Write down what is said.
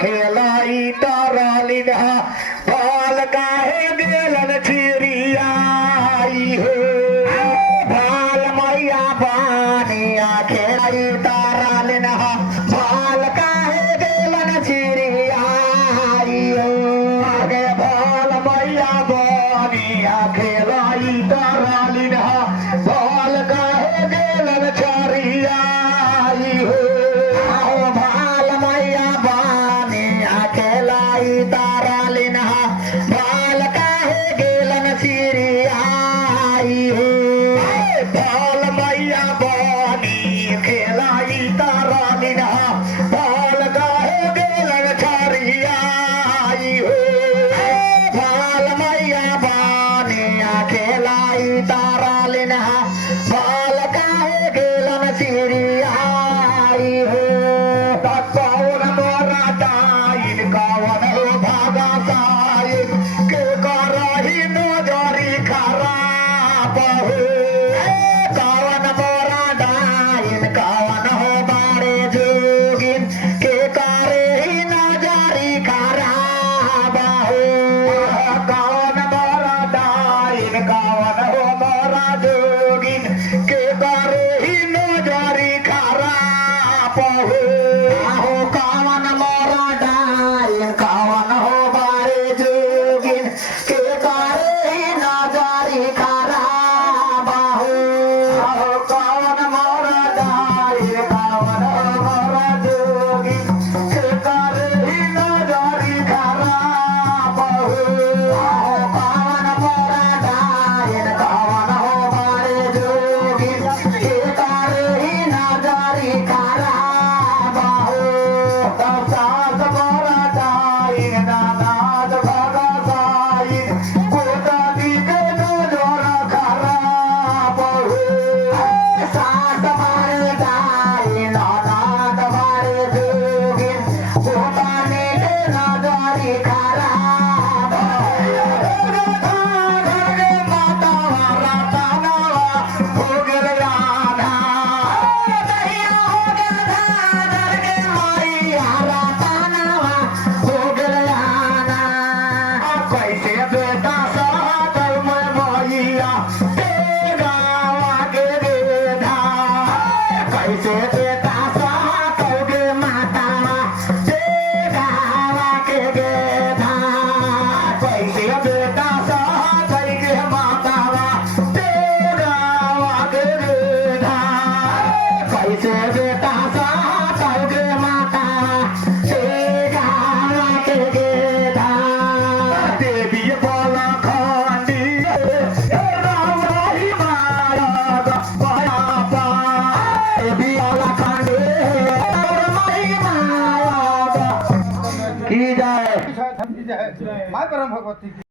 खेलाई तरलिन बाल काहे गेलन चिड़ियाई हो बाल मैया पानिया खेलाई तरलिन बाल काहे गेलन चिड़ियाई हो आगे बाल मैया पानिया खेलाई तरलिन बाल काहे गेलन चिड़ियाई हो बाल मैया पानिया खेलाई तरलिन बाल काहे गेलन चिड़ियाई हो बाल मैया पानी खेलाई तरलिन बाल काहे गेलन चिड़ियाई हो बाल मैया पानी खेलाई तरलिन बाल काहे गेलन चिड़ियाई हो कौन मोरा डाइन कौन हो भागा साइन के करही नजरी खराब हो कौन मोरा डाइन कौन हो बारे जोगिन के करही नजरी खराब हो कौन मोरा डाइन कौन हो मोरा जोगिन के करही नजरी खराब हो कौन मोरा डाइन कौन हो बारे जोगिन के करही नजरी खराब हो कौन मोरा डाइन कौन हो मोरा जोगिन के करही नजरी खराब हो कौन मोरा डाइन कौन हो बारे जोगिन के करही नजरी खराब हो सास मोरा डाइन नानाद भगा साइन कोटाली के नजर खराब हो सास मारे डाइन नानाद मारे जोगिन कोटाली के नजरी खराब माता राता नवा हो गेल राधा दैया हो गेल राधा गे मैया राता नवा हो गेल राधा कैसे बेटा साथ में मैया ते गावा के रेधा कैसे बेटा साथ गे माता ते गावा के रेधा कैसे बेटा साथ गे माता ते गावा के रेधा कैसे बेटा साथ गे माता ते गावा के रेधा देवी बोला खंडी रावणी माया बाबा देवी बोला खंडी रावणी माया की जाए माय परम भगवती की